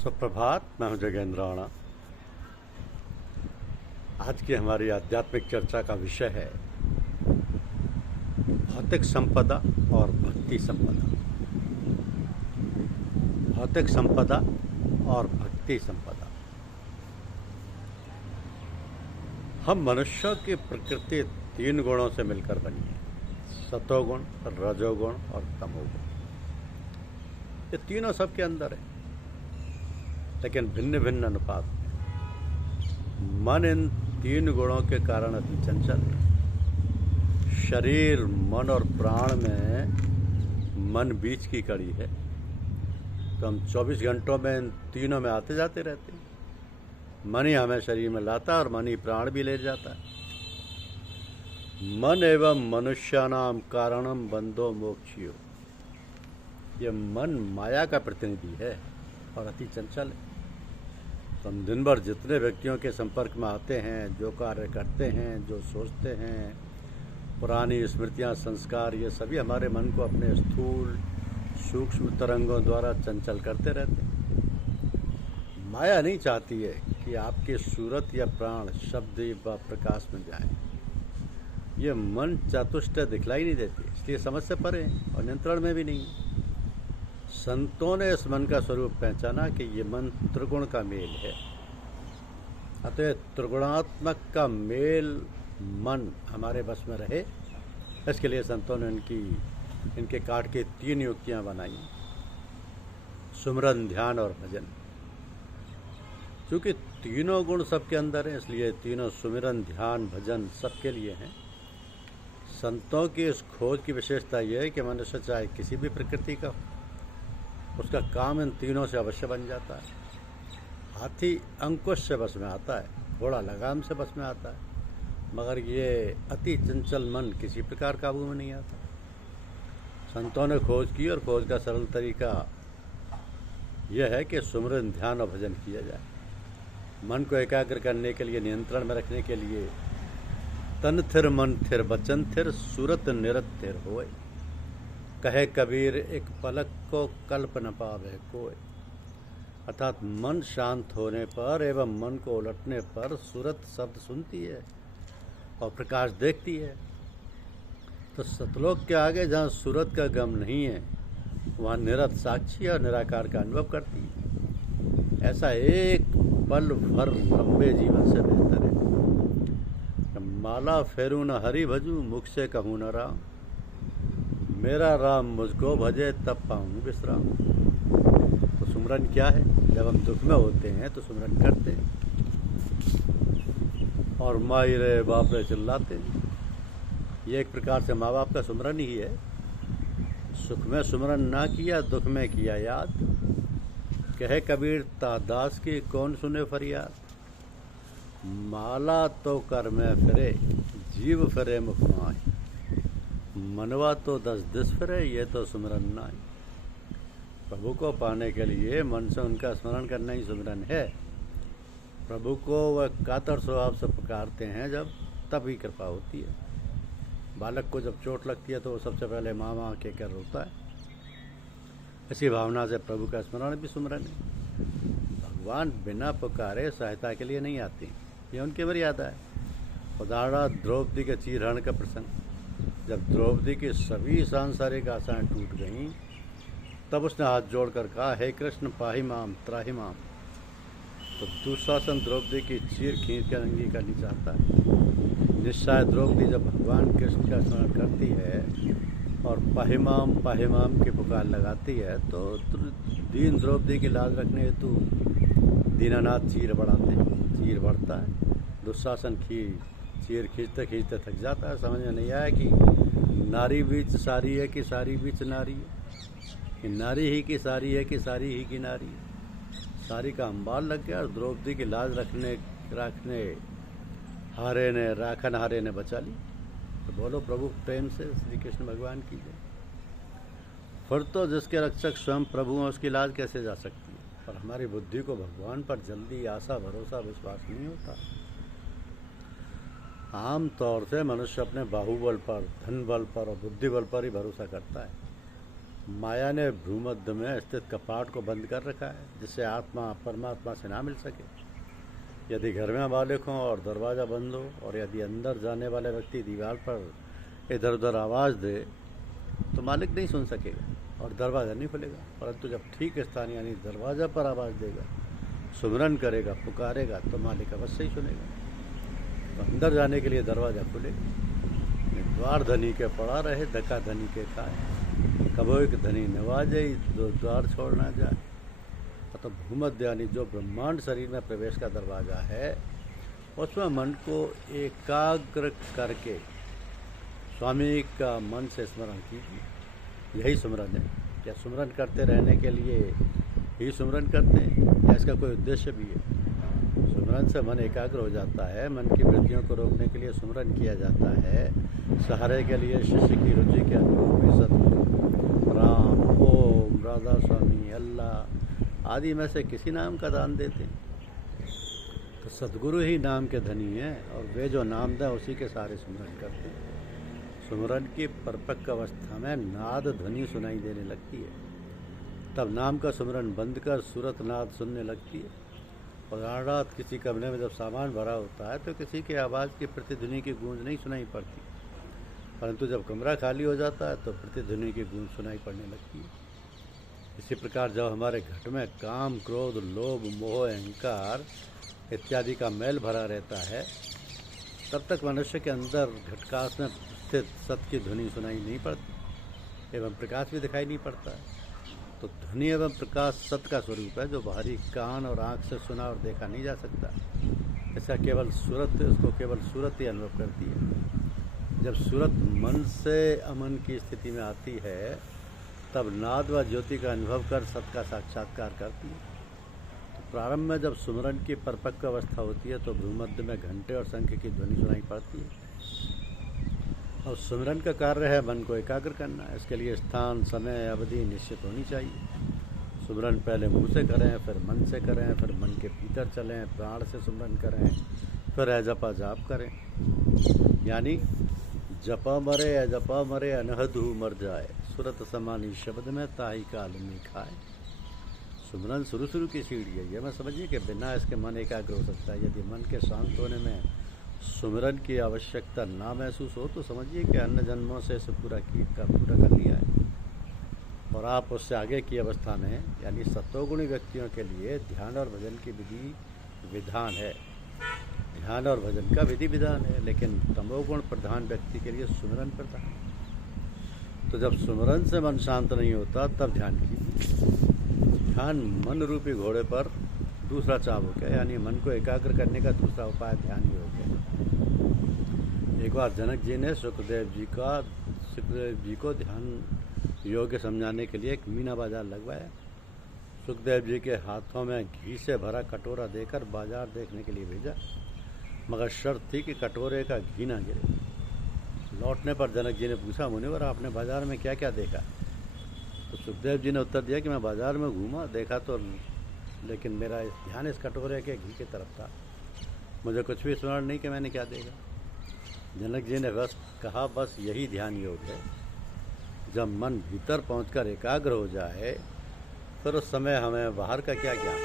सुप्रभात। मैं हूं जगेंद्र राणा। आज की हमारी आध्यात्मिक चर्चा का विषय है भौतिक संपदा और भक्ति संपदा। भौतिक संपदा और भक्ति संपदा। हम मनुष्यों की प्रकृति 3 गुणों से मिलकर बनी है: सतोगुण, रजोगुण और तमोगुण। ये तीनों सबके अंदर है, लेकिन भिन्न भिन्न अनुपात में। मन इन 3 गुणों के कारण अति चंचल है। शरीर, मन और प्राण में मन बीच की कड़ी है, तो हम 24 घंटों में इन तीनों में आते जाते रहते हैं। मन ही हमें शरीर में लाता है और मन ही प्राण भी ले जाता है। मन एवं मनुष्यानाम कारणम बंधो मोक्षियो। ये मन माया का प्रतिनिधि है और अति चंचल है। तो हम दिन भर जितने व्यक्तियों के संपर्क में आते हैं, जो कार्य करते हैं, जो सोचते हैं, पुरानी स्मृतियां, संस्कार, ये सभी हमारे मन को अपने स्थूल सूक्ष्म तरंगों द्वारा चंचल करते रहते हैं। माया नहीं चाहती है कि आपकी सूरत या प्राण शब्द व प्रकाश में जाए। ये मन चतुष्टय दिखलाई नहीं देती, इसलिए समझ से परे और नियंत्रण में भी नहीं। संतों ने इस मन का स्वरूप पहचाना कि ये मन त्रिगुण का मेल है। अतः त्रिगुणात्मक का मेल मन हमारे बस में रहे, इसके लिए संतों ने इनके काट के 3 युक्तियां बनाई: सुमिरन, ध्यान और भजन। क्योंकि तीनों गुण सबके अंदर हैं, इसलिए तीनों सुमिरन, ध्यान, भजन सबके लिए हैं। संतों की इस खोज की विशेषता यह है कि मनुष्य चाहे किसी भी प्रकृति का, उसका काम इन तीनों से अवश्य बन जाता है। हाथी अंकुश से बस में आता है, घोड़ा लगाम से बस में आता है, मगर ये अति चंचल मन किसी प्रकार काबू में नहीं आता। संतों ने खोज की और खोज का सरल तरीका यह है कि सुमिरन, ध्यान और भजन किया जाए। मन को एकाग्र करने के लिए, नियंत्रण में रखने के लिए तन थिर मन थिर बचन थिर सूरत निरत थिर होए। कहे कबीर एक पलक को कल्प न पावे कोई। अर्थात मन शांत होने पर एवं मन को उलटने पर सूरत शब्द सुनती है और प्रकाश देखती है। तो सतलोक के आगे जहाँ सूरत का गम नहीं है, वहाँ निरत साक्षी और निराकार का अनुभव करती है। ऐसा एक पल भर लंबे जीवन से बेहतर है। माला फेरू न हरि भजू, मुख से कहूँ न राम। मेरा राम मुझको भजे तब पाऊँ विश्राम। तो सुमिरन क्या है? जब हम दुख में होते हैं तो सुमिरन करते हैं और माई रे बाप रे चिल्लाते हैं। ये एक प्रकार से माँ बाप का सुमिरन ही है। सुख में सुमिरन ना किया, दुख में किया याद। कहे कबीर तादास की कौन सुने फरियाद। माला तो कर में फिरे, जीव फिरे मुख माय। मनवा तो 10 दिस फिरे, ये तो सुमिरन नाय। प्रभु को पाने के लिए मन से उनका स्मरण करना ही सुमिरन है। प्रभु को वह कातर स्वभाव से पुकारते हैं जब, तभी कृपा होती है। बालक को जब चोट लगती है तो वो सबसे पहले माँ माँ कहकर रोता है। इसी भावना से प्रभु का स्मरण भी सुमिरन है। भगवान बिना पुकारे सहायता के लिए नहीं आती, ये उनकी मर्यादा है। उदाहरण द्रौपदी के चीरहरण का प्रसंग। जब द्रौपदी की सभी सांसारिक आशाएं टूट गईं, तब उसने हाथ जोड़कर कहा, हे कृष्ण पाहि माम त्राहि माम। तो दुशासन द्रौपदी की चीर खींच कर नंगी करनी चाहता है। निश्चय द्रौपदी जब भगवान कृष्ण का स्मरण करती है और पाहिमाम की पुकार लगाती है, तो दीन द्रौपदी की लाज रखने हेतु दीनानाथ चीर बढ़ता है। दुशासन की चीर खींचते खींचते थक जाता है। समझ में नहीं आया कि नारी बीच सारी है कि सारी बीच नारी है, कि नारी ही की सारी है कि सारी ही की नारी है। सारी का अंबाल लग गया और द्रौपदी की लाज रखने राखन हारे ने बचा ली। तो बोलो प्रभु प्रेम से श्री कृष्ण भगवान की जय। फिर तो जिसके रक्षक स्वयं प्रभु हैं, उसकी लाज कैसे जा सकती है? पर हमारी बुद्धि को भगवान पर जल्दी आशा, भरोसा, विश्वास नहीं होता। आम तौर से मनुष्य अपने बाहुबल पर, धन बल पर और बुद्धि बल पर ही भरोसा करता है। माया ने भ्रूमध्य में स्थित कपाट को बंद कर रखा है, जिससे आत्मा परमात्मा से ना मिल सके। यदि घर में मालिक हों और दरवाज़ा बंद हो, और यदि अंदर जाने वाले व्यक्ति दीवार पर इधर उधर आवाज़ दे, तो मालिक नहीं सुन सकेगा और दरवाज़ा नहीं खुलेगा। परंतु जब ठीक स्थान यानी दरवाज़ा पर आवाज़ देगा, सुमिरन करेगा, पुकारेगा, तो मालिक अवश्य ही सुनेगा। तो अंदर जाने के लिए दरवाज़ा खुलेगा। द्वार धनी के पड़ा रहे, धक्का धनी के खाए, कबो एक धनी नवाजे, दो द्वार छोड़ ना जाए। तो भूमध्य यानी जो ब्रह्मांड शरीर में प्रवेश का दरवाज़ा है, उसमें मन को एकाग्र करके स्वामी का मन से स्मरण कीजिए। यही सुमरन है। क्या सुमरन करते रहने के लिए ही सुमरन करते हैं, या इसका कोई उद्देश्य भी है? सुमरन से मन एकाग्र हो जाता है। मन की वृत्तियों को रोकने के लिए सुमरन किया जाता है। सहारे के लिए शिष्य की रुचि के अनुरूप ही सतगुरु राम, ओम, राधा स्वामी, अल्लाह आदि में से किसी नाम का दान देते हैं। तो सदगुरु ही नाम के धनी हैं, और वे जो नाम दें उसी के सारे सुमरन करते हैं। सुमरन की परिपक्व अवस्था में नाद ध्वनि सुनाई देने लगती है। तब नाम का सुमरन बंद कर सूरत नाद सुनने लगती है। और रात किसी कमरे में जब सामान भरा होता है, तो किसी की आवाज़ की प्रतिध्वनि की गूंज नहीं सुनाई पड़ती, परंतु जब कमरा खाली हो जाता है तो प्रतिध्वनि की गूंज सुनाई पड़ने लगती है। इसी प्रकार जब हमारे घट में काम, क्रोध, लोभ, मोह, अहंकार इत्यादि का मैल भरा रहता है, तब तक मनुष्य के अंदर घटकाश में स्थित सत की ध्वनि सुनाई नहीं पड़ती, एवं प्रकाश भी दिखाई नहीं पड़ता है। तो ध्वनि एवं प्रकाश सत का स्वरूप है, जो बाहरी कान और आँख से सुना और देखा नहीं जा सकता। इसको केवल सूरत ही अनुभव करती है। जब सूरत मन से अमन की स्थिति में आती है, तब नाद व ज्योति का अनुभव कर सत का साक्षात्कार करती है। तो प्रारंभ में जब सुमरन की परिपक्व अवस्था होती है, तो भ्रूमध्य में घंटे और शंख की ध्वनि सुनाई पड़ती है। और सुमरन का कार्य है मन को एकाग्र करना। इसके लिए स्थान, समय, अवधि निश्चित होनी चाहिए। सुमरन पहले मुँह से करें, फिर मन से करें, फिर मन के भीतर चलें, प्राण से सुमरन करें, फिर अजपा जाप करें। यानी जपा मरे अजपा मरे अनहदू मर जाए, सुरत समानी शब्द में ताही काल में खाए। सुमरन शुरू की सीढ़ी है। यह मैं समझिए कि बिना इसके मन एकाग्र हो सकता है। यदि मन के शांत होने में सुमरन की आवश्यकता ना महसूस हो, तो समझिए कि अन्य जन्मों से इसे पूरा कर लिया है। और आप उससे आगे की अवस्था में, यानी सत्वगुणी व्यक्तियों के लिए ध्यान और भजन की विधि विधान है। ध्यान और भजन का विधि विधान है, लेकिन तमोगुण प्रधान व्यक्ति के लिए सुमरन प्रधान है। तो जब सुमरन से मन शांत नहीं होता, तब ध्यान कीजिए। ध्यान मन रूपी घोड़े पर दूसरा चाबुक है, यानी मन को एकाग्र करने का दूसरा उपाय ध्यान योग है। एक बार जनक जी ने सुखदेव जी को ध्यान योग्य समझाने के लिए एक मीना बाजार लगवाया। सुखदेव जी के हाथों में घी से भरा कटोरा देकर बाजार देखने के लिए भेजा, मगर शर्त थी कि कटोरे का घी ना गिरे। लौटने पर जनक जी ने पूछा, मुनिवर आपने बाजार में क्या क्या देखा? तो सुखदेव जी ने उत्तर दिया कि मैं बाजार में घूमा, देखा तो, लेकिन मेरा ध्यान इस कटोरे के घी की तरफ था। मुझे कुछ भी स्मरण नहीं कि मैंने क्या देखा। जनक जी ने बस कहा, बस यही ध्यान योग है। जब मन भीतर पहुंचकर एकाग्र हो जाए, फिर उस समय हमें बाहर का क्या ज्ञान।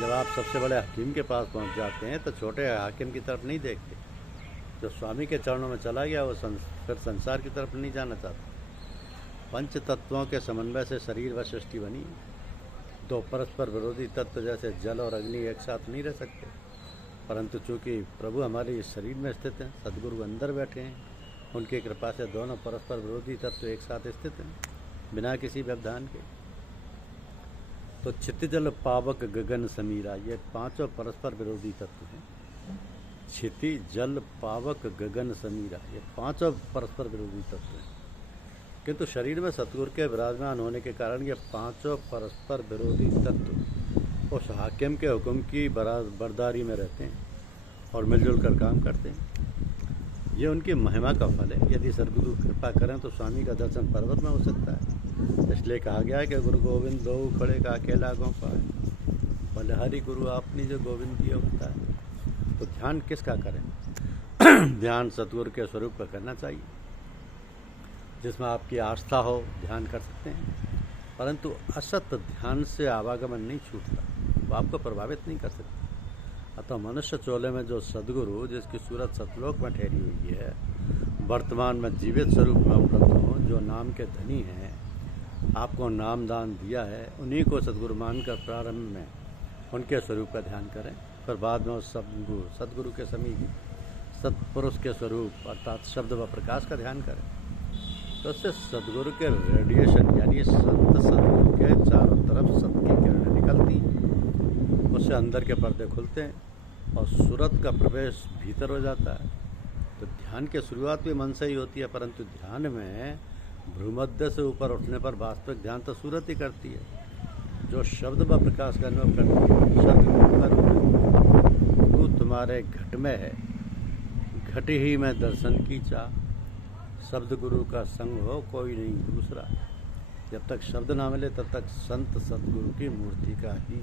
जब आप सबसे बड़े हकीम के पास पहुंच जाते हैं, तो छोटे हाकिम की तरफ नहीं देखते। जो स्वामी के चरणों में चला गया, वो फिर संसार की तरफ नहीं जाना चाहता। पंच तत्वों के समन्वय से शरीर व सृष्टि बनी। दो परस्पर विरोधी तत्व जैसे जल और अग्नि एक साथ नहीं रह सकते, परंतु चूँकि प्रभु हमारे इस शरीर में स्थित हैं, सदगुरु अंदर बैठे हैं, उनकी कृपा से दोनों परस्पर विरोधी तत्व एक साथ स्थित हैं, बिना किसी व्यवधान के। तो चित्त जल पावक गगन समीरा, ये पांचों परस्पर विरोधी तत्व हैं। क्षिति, जल, पावक, गगन, समीरा, ये पांचों परस्पर विरोधी तत्व हैं। किंतु शरीर में सतगुरु के विराजमान होने के कारण ये पांचों परस्पर विरोधी तत्व उस हाकिम के हुक्म की बरदारी में रहते हैं और मिलजुल कर काम करते हैं। ये उनकी महिमा का फल है। यदि सदगुरु कृपा करें तो स्वामी का दर्शन पर्वत में हो सकता है। इसलिए कहा गया है कि गुरु गोविंद दो खड़े का अकेला गौ पाए, बलिहारी गुरु आपने जो गोविंद दिया होता है। तो ध्यान किसका करें? ध्यान सतगुरु के स्वरूप का करना चाहिए। जिसमें आपकी आस्था हो ध्यान कर सकते हैं, परंतु असत ध्यान से आवागमन नहीं छूटता, वो आपको प्रभावित नहीं कर सकता। अतः मनुष्य चोले में जो सद्गुरु जिसकी सूरत सतलोक में ठहरी हुई है, वर्तमान में जीवित स्वरूप में उपलब्ध हो, जो नाम के धनी हैं, आपको नाम दान दिया है, उन्हीं को सद्गुरु मानकर प्रारंभ में उनके स्वरूप का ध्यान करें, फिर बाद में उस सद्गुरु के समीप सत्पुरुष के स्वरूप अर्थात शब्द व प्रकाश का ध्यान करें। तो उससे सद्गुरु के रेडिएशन यानी संत सद्गुरु के चारों तरफ सत्य की किरणें निकलती, उससे अंदर के पर्दे खुलते हैं और सूरत का प्रवेश भीतर हो जाता है। तो ध्यान की शुरुआत भी मन से ही होती है, परंतु ध्यान में भ्रूमध्य से ऊपर उठने पर वास्तविक ध्यान तो सूरत ही करती है, जो शब्द व प्रकाश का अनुभव करती है। सद्गुरु का रूप तू तुम्हारे घट में है, घट ही में दर्शन की चाह, शब्द गुरु का संग हो कोई नहीं दूसरा। जब तक शब्द ना मिले तब तक संत सद्गुरु की मूर्ति का ही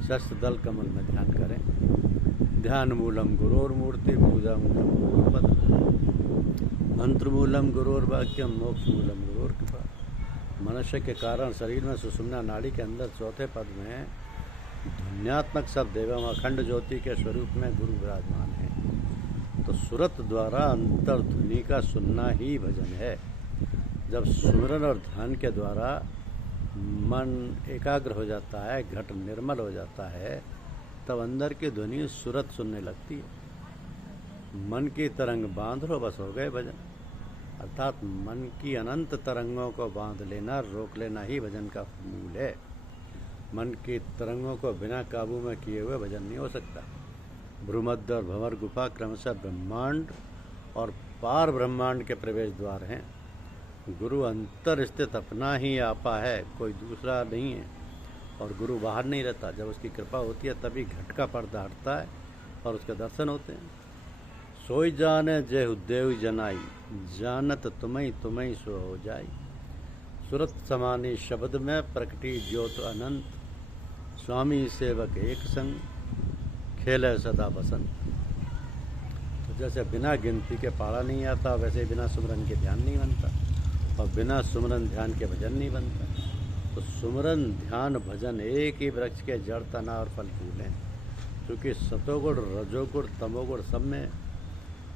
शस्त्र दल कमल में ध्यान करें। ध्यान मूलम गुरोर मूर्ति, पूजा मूलम गुरोर पद, मंत्र मूलम गुरोर वाक्यम, मोक्ष मूलम गुरोर कृपा। मनुष्य के कारण शरीर में सुषुम्ना नाड़ी के अंदर चौथे पद में ध्वन्यात्मक शब्द एवं अखंड ज्योति के स्वरूप में गुरु विराजमान है। तो सुरत द्वारा अंतर ध्वनि का सुनना ही भजन है। जब सुमिरन और ध्यान के द्वारा मन एकाग्र हो जाता है, घट निर्मल हो जाता है, तब अंदर की ध्वनि सुरत सुनने लगती है। मन की तरंग बांध लो बस हो गए भजन, अर्थात मन की अनंत तरंगों को बांध लेना, रोक लेना ही भजन का मूल है। मन की तरंगों को बिना काबू में किए हुए भजन नहीं हो सकता। भ्रूमध्य और भंवर गुफा क्रमशः ब्रह्मांड और पार ब्रह्मांड के प्रवेश द्वार हैं। गुरु अंतर स्थित अपना ही आपा है, कोई दूसरा नहीं है, और गुरु बाहर नहीं रहता। जब उसकी कृपा होती है तभी घट का पर्दा हटता है और उसके दर्शन होते हैं। सोई जाने जय उद्देव जनाई, जानत तुम्हें तुम्हें सो हो जाई। सुरत समानी शब्द में प्रकटी ज्योत अनंत, स्वामी सेवक एक संग, खेल सदा बसंत। तो जैसे बिना गिनती के पारा नहीं आता, वैसे बिना सुमरन के ध्यान नहीं बनता, और बिना सुमरन ध्यान के भजन नहीं बनता। तो सुमरन ध्यान भजन एक ही वृक्ष के जड़, तना और फल फूल हैं, क्योंकि सतोगुण रजोगुण तमोगुण सब में,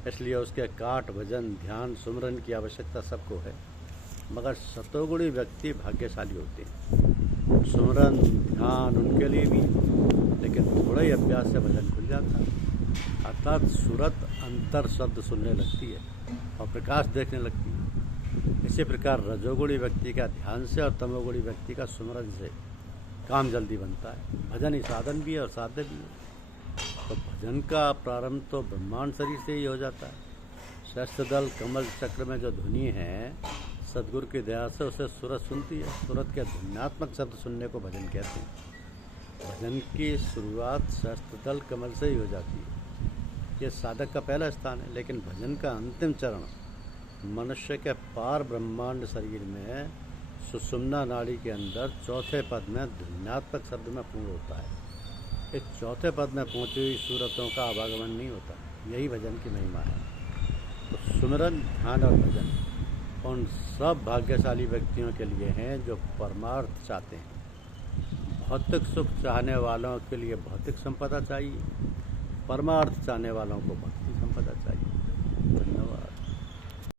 इसलिए उसके काट भजन ध्यान सुमरन की आवश्यकता सबको है। मगर सतोगुणी व्यक्ति भाग्यशाली होते हैं। सुमरन ध्यान उनके लिए भी, लेकिन थोड़ा ही अभ्यास से भजन खुल जाता है, अर्थात सूरत अंतर शब्द सुनने लगती है और प्रकाश देखने लगती है। इसी प्रकार रजोगुणी व्यक्ति का ध्यान से और तमोगुणी व्यक्ति का सुमरन से काम जल्दी बनता है। भजन ही साधन भी है और साध्य भी है। तो भजन का प्रारंभ तो ब्रह्मांड शरीर से ही हो जाता है। शस्त्र दल कमल चक्र में जो ध्वनि है, सद्गुरु की दया से उसे सूरत सुनती है। सूरत के ध्वन्यात्मक शब्द सुनने को भजन कहते हैं। भजन की शुरुआत शस्त्र दल कमल से ही हो जाती है। ये साधक का पहला स्थान है, लेकिन भजन का अंतिम चरण मनुष्य के पार ब्रह्मांड शरीर में सुषुम्ना नाड़ी के अंदर चौथे पद में ध्वन्यात्मक शब्द में पूर्ण होता है। इस चौथे पद में पहुँची हुई सूरतों का आवागमन नहीं होता, यही भजन की महिमा है। तो सुमिरन ध्यान और भजन उन सब भाग्यशाली व्यक्तियों के लिए हैं जो परमार्थ चाहते हैं। भौतिक सुख चाहने वालों के लिए भौतिक संपदा चाहिए, परमार्थ चाहने वालों को भक्ति संपदा चाहिए।